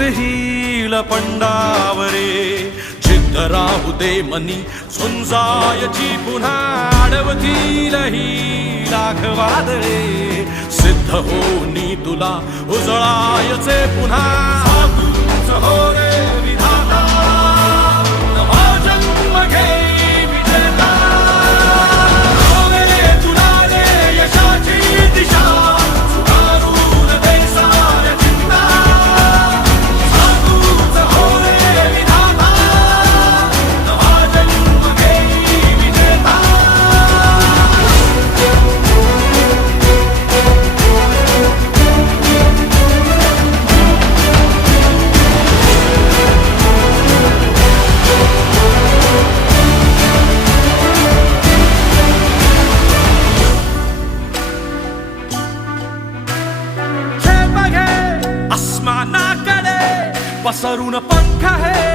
जित हिल पंडावरे जिद्द राहू दे मनी झुंजायची पुन्हा अडवतील ही लाख वादळे सिद्ध होनी तुला उजळायचे पुन्हा साधूच हो रे विधाता नवा जन्म घे विजेता हो रे तुला रे यशाची दिशा सुधारून दे साऱ्या चिंता साधूच हो रे विधाता नवा जन्म घे विजेता आसमानाकडे पसरून पंख है